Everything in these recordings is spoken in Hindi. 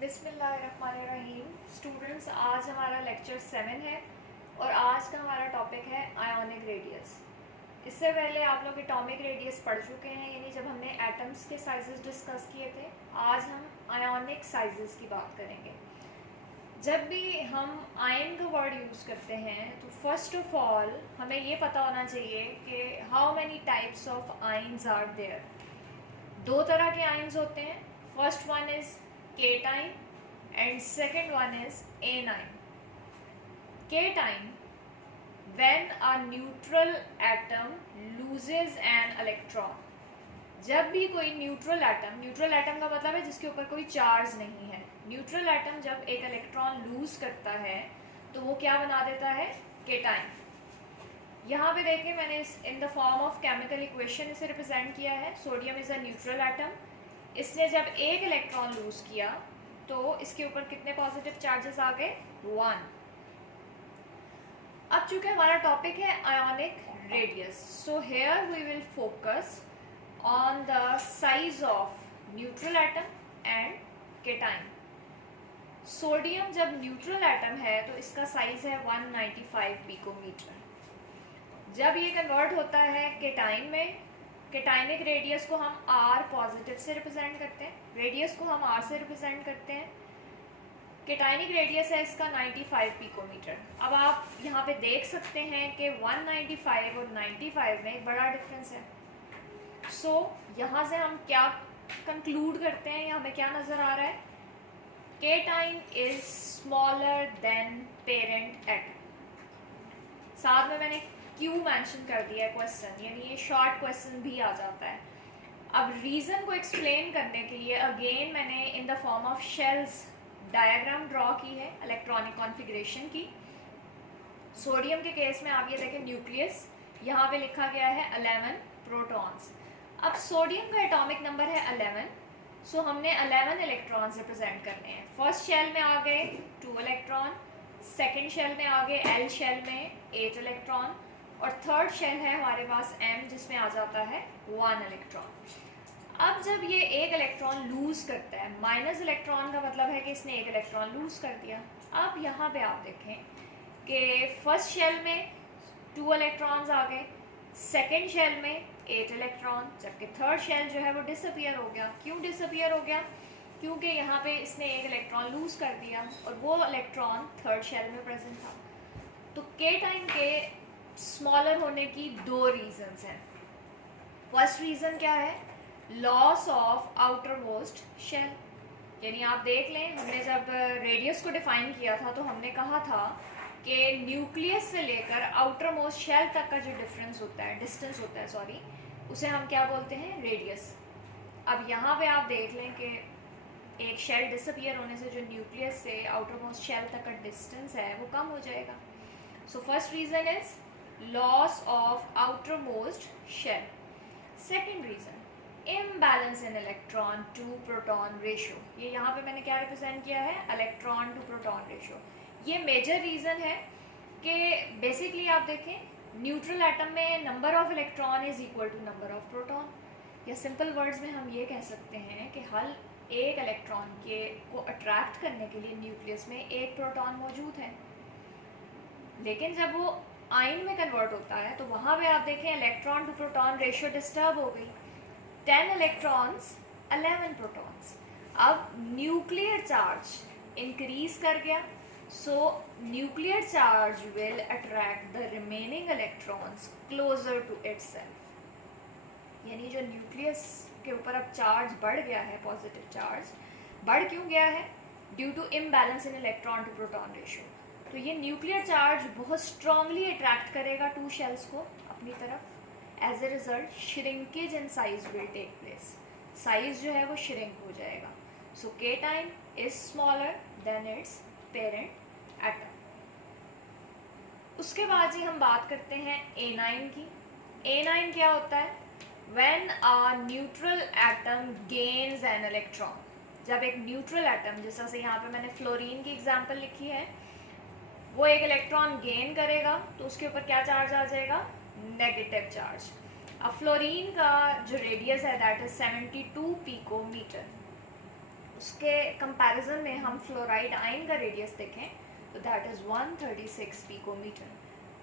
बिस्मिल्लाहिर्रहमानिर्रहीम। स्टूडेंट्स, आज हमारा लेक्चर 7 है और आज का हमारा टॉपिक है आयोनिक रेडियस। इससे पहले आप लोग एटॉमिक रेडियस पढ़ चुके हैं, यानी जब हमने एटम्स के साइजेस डिस्कस किए थे। आज हम आयोनिक साइजेस की बात करेंगे। जब भी हम आयन का वर्ड यूज़ करते हैं तो फर्स्ट ऑफ ऑल हमें ये पता होना चाहिए कि how many types of ions are there. दो तरह के आयन्स होते हैं। First one is cation and second one is anion. Cation, when a neutral atom loses an electron. जब भी कोई न्यूट्रल एटम का मतलब है जिसके ऊपर कोई चार्ज नहीं है। न्यूट्रल एटम जब एक इलेक्ट्रॉन लूज करता है तो वो क्या बना देता है? केटाइन। यहाँ पे देखें, मैंने in the form of chemical equation इसे रिप्रेजेंट किया है। Sodium is a neutral atom. इसने जब एक इलेक्ट्रॉन लूज किया तो इसके ऊपर कितने पॉजिटिव चार्जेस आ गए? 1। अब चूंकि हमारा टॉपिक है ionic radius, so here we will focus on the size of neutral atom and cation. Sodium जब न्यूट्रल एटम है तो इसका साइज है 195 पिकोमीटर। जब ये कन्वर्ट होता है केटाइन में, केटाइनिक रेडियस को हम R पॉजिटिव से रिप्रेजेंट करते हैं, रेडियस को हम R से रिप्रेजेंट करते हैं। केटाइनिक रेडियस है इसका 95 पिकोमीटर। अब आप यहाँ पे देख सकते हैं कि 195 और 95 में एक बड़ा डिफरेंस है। सो यहाँ से हम क्या कंक्लूड करते हैं, या हमें क्या नज़र आ रहा है? Cation is smaller then parent atom. साथ में मैंने क्यों मेंशन कर दिया है क्वेश्चन, यानी ये शॉर्ट क्वेश्चन भी आ जाता है। अब रीज़न को एक्सप्लेन करने के लिए अगेन मैंने in the form of shells diagram draw की है इलेक्ट्रॉनिक कॉन्फ़िगरेशन की। सोडियम के केस में आप ये देखें, न्यूक्लियस, यहाँ पे लिखा गया है 11 प्रोटॉन्स। अब सोडियम का एटॉमिक नंबर है 11, सो हमने 11 इलेक्ट्रॉन्स रिप्रेजेंट करने हैं। फर्स्ट शेल में आ गए 2 इलेक्ट्रॉन, सेकेंड शेल में आ गए एल शेल में 8 इलेक्ट्रॉन, और थर्ड शेल है हमारे पास M जिसमें आ जाता है 1 इलेक्ट्रॉन। अब जब ये एक इलेक्ट्रॉन लूज करता है, माइनस इलेक्ट्रॉन का मतलब है कि इसने एक इलेक्ट्रॉन लूज कर दिया। अब यहाँ पे आप देखें कि फर्स्ट शेल में 2 इलेक्ट्रॉन्स आ गए, सेकेंड शेल में 8 इलेक्ट्रॉन, जबकि थर्ड शेल जो है वो डिसअपियर हो गया। क्यों डिसअपियर हो गया? क्योंकि यहाँ पे इसने एक इलेक्ट्रॉन लूज कर दिया और वो इलेक्ट्रॉन थर्ड शेल में प्रेजेंट था। तो केटाइन के स्मॉलर होने की 2 रीजंस हैं। फर्स्ट रीज़न क्या है? Loss of outermost shell. यानी आप देख लें, हमने जब रेडियस को डिफाइन किया था तो हमने कहा था कि न्यूक्लियस से लेकर आउटर मोस्ट शेल तक का जो डिफरेंस होता है, डिस्टेंस होता है सॉरी, उसे हम क्या बोलते हैं? रेडियस। अब यहाँ पे आप देख लें कि एक शेल डिसअपियर होने से जो न्यूक्लियस से आउटर मोस्ट शेल तक का डिस्टेंस है वो कम हो जाएगा। So first reason is loss of outermost shell. Second reason, imbalance in electron to proton ratio. ये यहाँ पे मैंने क्या रिप्रेजेंट किया है? Electron to proton ratio. ये मेजर रीज़न है कि बेसिकली आप देखें, न्यूट्रल एटम में number of electron is equal to number of proton. या सिंपल वर्ड्स में हम ये कह सकते हैं कि हर एक इलेक्ट्रॉन के को अट्रैक्ट करने के लिए न्यूक्लियस में एक प्रोटॉन मौजूद है। लेकिन जब वो आयन में कन्वर्ट होता है तो वहाँ पे आप देखें electron to proton ratio disturb हो गई। 10 इलेक्ट्रॉन्स 11 प्रोटॉन्स। अब न्यूक्लियर चार्ज इंक्रीज कर गया, so nuclear charge will attract the remaining electrons closer to itself. यानी जो न्यूक्लियस के ऊपर अब चार्ज बढ़ गया है, पॉजिटिव चार्ज बढ़ क्यों गया है? Due to imbalance in electron to proton ratio. तो ये न्यूक्लियर चार्ज बहुत स्ट्रांगली अट्रैक्ट करेगा 2 शेल्स को अपनी तरफ। As a result shrinkage in size will take place. Size जो है वो श्रिंक हो जाएगा। So cation is smaller than its parent atom. उसके बाद जी हम बात करते हैं एनाइन की। एनाइन क्या होता है? When a neutral atom gains an electron. जब एक न्यूट्रल एटम, जैसा से यहाँ पे मैंने फ्लोरीन की एग्जाम्पल लिखी है, वो एक इलेक्ट्रॉन गेन करेगा तो उसके ऊपर क्या चार्ज आ जाएगा? Negative charge. अब फ्लोरीन का जो रेडियस है दैट इज 72 पिकोमीटर। उसके कंपैरिजन में हम फ्लोराइड आयन का रेडियस देखें तो that is 136 picometer.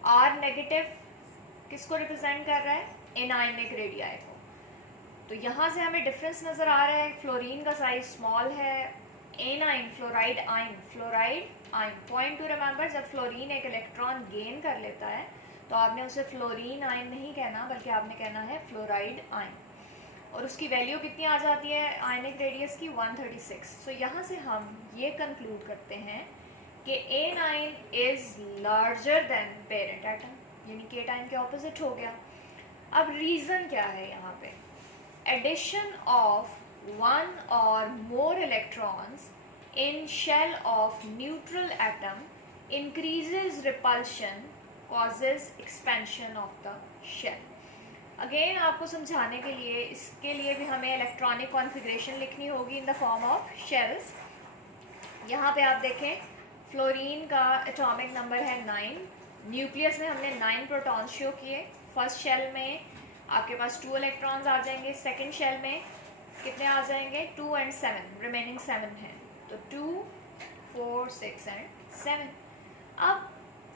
Are negative किसको रिप्रेजेंट कर रहा है? एनायनिक रेडियाई को। तो यहाँ से हमें डिफरेंस नज़र आ रहा है, फ्लोरीन का साइज स्मॉल है, A9 fluoride ion point two remember, जब फ्लोरीन एक इलेक्ट्रॉन गेन कर लेता है तो आपने उसे फ्लोरीन आयन नहीं कहना, बल्कि आपने कहना है फ्लोराइड आयन। और उसकी वैल्यू कितनी आ जाती है आयनिक रेडियस की? 136। सो यहाँ से हम ये कंक्लूड करते हैं कि anion is larger than parent atom, यानी केटाइन के ऑपोजिट हो गया। अब रीज़न क्या है यहाँ पे? Addition of one or more electrons in shell of neutral atom increases repulsion, causes expansion of the shell. Again आपको समझाने के लिए, इसके लिए भी हमें इलेक्ट्रॉनिक कॉन्फ़िगरेशन लिखनी होगी in the form of shells. यहाँ पे आप देखें फ्लोरीन का एटॉमिक नंबर है 9, न्यूक्लियस में हमने 9 प्रोटॉन्स शो किए। फर्स्ट शेल में आपके पास 2 इलेक्ट्रॉन्स आ जाएंगे, सेकेंड शेल में कितने आ जाएंगे? 2 और 7, रिमेनिंग 7 हैं, तो 2, 4, 6 और 7। अब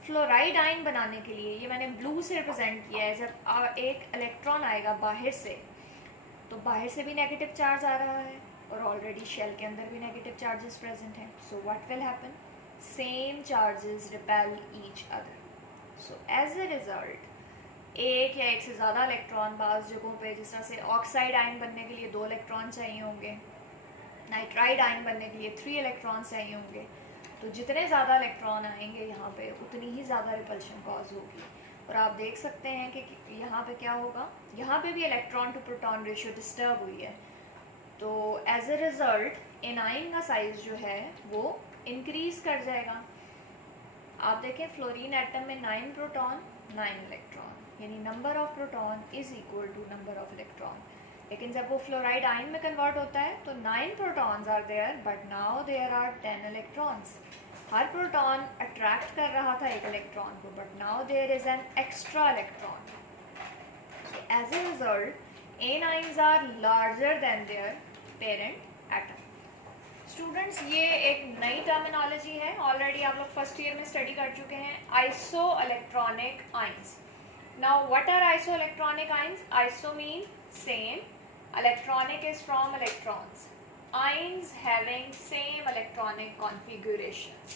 फ्लोराइड आयन बनाने के लिए, ये मैंने ब्लू से रिप्रेजेंट किया है, जब एक इलेक्ट्रॉन आएगा बाहर से, तो बाहर से भी नेगेटिव चार्ज आ रहा है और ऑलरेडी शेल के अंदर भी नेगेटिव चार्जेस प्रेजेंट हैं। So what will happen? Same charges repel each other. So as a result एक या एक से ज़्यादा इलेक्ट्रॉन, बाज़ जगहों पे जिस तरह से ऑक्साइड आयन बनने के लिए 2 इलेक्ट्रॉन चाहिए होंगे, नाइट्राइड आयन बनने के लिए 3 इलेक्ट्रॉन चाहिए होंगे, तो जितने ज़्यादा इलेक्ट्रॉन आएंगे यहाँ पे उतनी ही ज़्यादा रिपल्शन कॉज होगी। और आप देख सकते हैं कि यहाँ पे क्या होगा, यहाँ पे भी electron to proton ratio disturb हुई है, तो एज अ रिज़ल्ट एनाइन का साइज़ जो है वो इंक्रीज़ कर जाएगा। आप देखें फ्लोरीन एटम में 9 प्रोटॉन 9 इलेक्ट्रॉन, यानी number of proton is equal to number of electron. लेकिन जब वो फ्लोराइड आयन में कन्वर्ट होता है तो 9 protons are there, but now there are 10 electrons. हर प्रोटॉन अट्रैक्ट कर रहा था एक इलेक्ट्रॉन को, but now there is an extra electron. So as a result anions are larger than their parent atom. Students, ये एक नई टर्मिनोलॉजी है, ऑलरेडी आप लोग फर्स्ट ईयर में स्टडी कर चुके हैं, isoelectronic ions. Now what are isoelectronic ions? Iso mean same, electronic is from electrons, ions having same electronic configuration।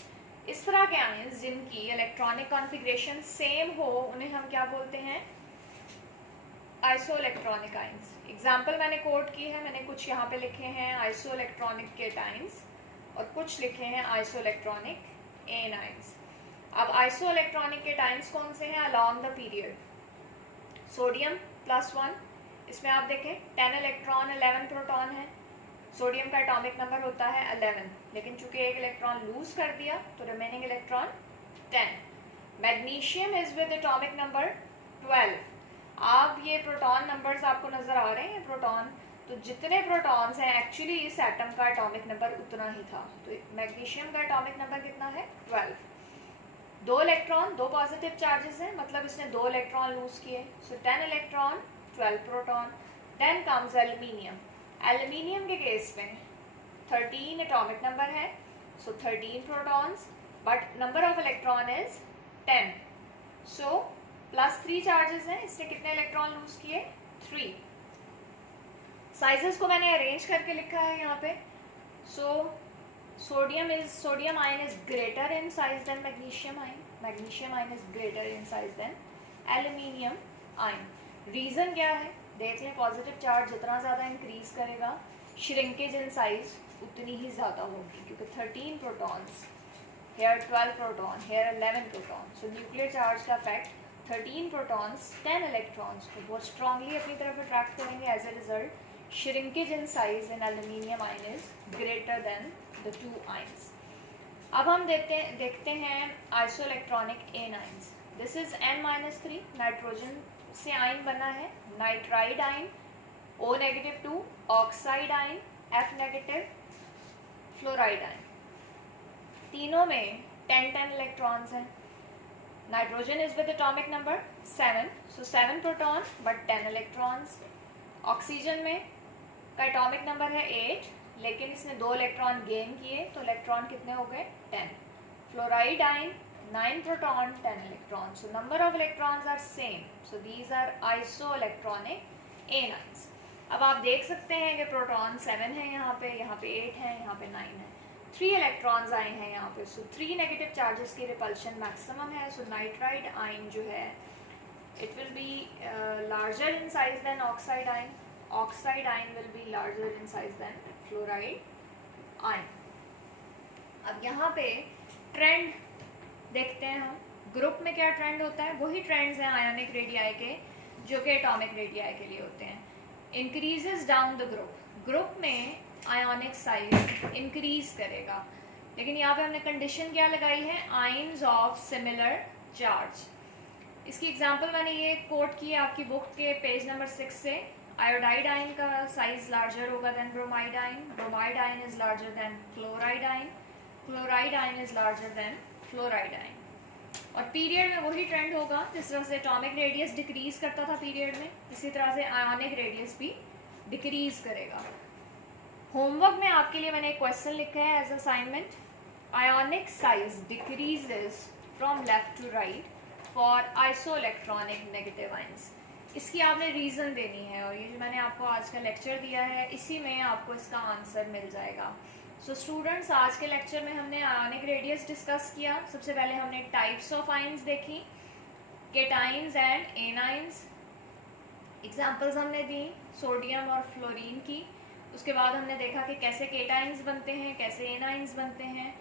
इस तरह के ions जिनकी इलेक्ट्रॉनिक कॉन्फ़िगरेशन सेम हो उन्हें हम क्या बोलते हैं? Isoelectronic ions. एग्जाम्पल मैंने कोट की है, मैंने कुछ यहाँ पे लिखे हैं आइसो इलेक्ट्रॉनिक केटाइंस और कुछ लिखे हैं आइसो इलेक्ट्रॉनिक एनाइंस। अब आइसो इलेक्ट्रॉनिक केटाइंस कौन से हैं? अलॉन्ग द पीरियड सोडियम +1, इसमें आप देखें 10 इलेक्ट्रॉन 11 प्रोटॉन है, सोडियम का एटॉमिक नंबर होता है 11, लेकिन चूंकि एक इलेक्ट्रॉन लूज कर दिया तो remaining electron 10। Magnesium is with atomic number 12। आप ये प्रोटॉन नंबर्स आपको नजर आ रहे हैं, प्रोटॉन, तो जितने प्रोटॉन्स हैं एक्चुअली इस एटम का एटॉमिक नंबर उतना ही था, तो मैग्नीशियम का एटॉमिक नंबर कितना है? 12। 2 इलेक्ट्रॉन 2 पॉजिटिव चार्जेस हैं, मतलब इसने 2 इलेक्ट्रॉन लूज किए, so 10 electron 12 proton. Then comes aluminium. Aluminium के केस में 13 एटॉमिक नंबर है, so 13 protons, but number of electron is 10, so +3 charges हैं, इसने कितने इलेक्ट्रॉन लूज किए? 3। साइजेस को मैंने अरेंज करके लिखा है यहाँ पे। So sodium ion is greater in size than magnesium ion, magnesium ion is greater in size than aluminium ion. Reason क्या है? देख लें, पॉजिटिव चार्ज जितना ज़्यादा इंक्रीज करेगा श्रिंकेज इन साइज उतनी ही ज़्यादा होगी, क्योंकि 13 protons, here 12 proton, here 11 proton, so nuclear charge का इफेक्ट 13 प्रोटॉन्स 10 इलेक्ट्रॉन्स को बहुत स्ट्रांगली अपनी तरफ अट्रैक्ट करेंगे। As a result shrinkage in size in aluminium ion is greater than the 2 ions. अब हम देखते हैं isoelectronic anions. This is N-3, nitrogen से आयन बना है, nitride ion O-2, oxide ion F-, fluoride ion. तीनों में 10-10 इलेक्ट्रॉन्स हैं। Nitrogen is with atomic number 7, so 7 proton but 10 electrons. Oxygen में का एटॉमिक नंबर है 8, लेकिन इसने 2 इलेक्ट्रॉन गेन किए, तो इलेक्ट्रॉन कितने हो गए 10. Fluoride ion 9 proton 10 electron, so number of electrons are same, so these are isoelectronic anions. अब आप देख सकते हैं कि प्रोटॉन 7 है यहाँ पे 8 है, यहाँ पे 9 है. 3 इलेक्ट्रॉन्स आए हैं यहाँ पे, सो 3 नेगेटिव चार्जेस की रिपल्शन मैक्सिमम है. सो नाइट्राइड आयन जो है it will be larger in size than oxide ion. Oxide ion will be larger in size than fluoride ion. अब यहाँ पे ट्रेंड देखते हैं हम. ग्रुप में क्या ट्रेंड होता है, वही ट्रेंड्स हैं आयोनिक रेडियाई के जो कि एटॉमिक रेडियाई के लिए होते हैं. Increases down the group. Group में आयोनिक साइज इंक्रीज करेगा, लेकिन यहाँ पे हमने कंडीशन क्या लगाई है, आयन्स ऑफ सिमिलर चार्ज. इसकी एग्जांपल मैंने ये कोट की है आपकी बुक के पेज नंबर 6 से. आयोडाइड आयन का साइज लार्जर होगा than bromide ion. Bromide ion is larger than chloride ion. Chloride ion is larger than fluoride ion. और पीरियड में वही ट्रेंड होगा, जिस तरह से एटॉमिक रेडियस डिक्रीज करता था पीरियड में, इसी तरह से आयोनिक रेडियस भी डिक्रीज करेगा. होमवर्क में आपके लिए मैंने एक क्वेश्चन लिखा है as assignment. Ionic size decreases from left to right for isoelectronic negative ions. इसकी आपने रीज़न देनी है, और ये जो मैंने आपको आज का लेक्चर दिया है इसी में आपको इसका आंसर मिल जाएगा. सो स्टूडेंट्स, आज के लेक्चर में हमने आयोनिक रेडियस डिस्कस किया. सबसे पहले हमने टाइप्स ऑफ आयंस देखी, केटाइंस एंड एनाइंस. एग्जांपल्स हमने दी सोडियम और फ्लोरीन की. उसके बाद हमने देखा कि कैसे केटाइंस बनते हैं, कैसे एनाइंस बनते हैं.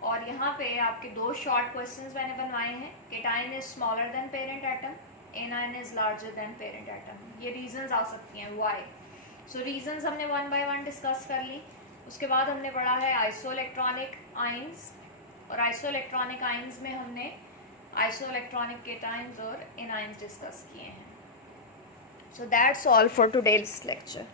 और यहाँ पे आपके 2 शॉर्ट क्वेश्चंस मैंने बनवाए हैं. Cation is smaller then parent atom, A9 is larger than parent atom. ये रीजंस आ सकती हैं व्हाई. सो रीजंस हमने 1 बाय 1 डिस्कस कर ली. उसके बाद हमने पढ़ा है आइसोइलेक्ट्रॉनिक आयंस, और आइसोइलेक्ट्रॉनिक आयंस में हमने आइसोइलेक्ट्रॉनिक केटाइंस और एनाइंस डिस्कस किए हैं. So that's all for today's lecture.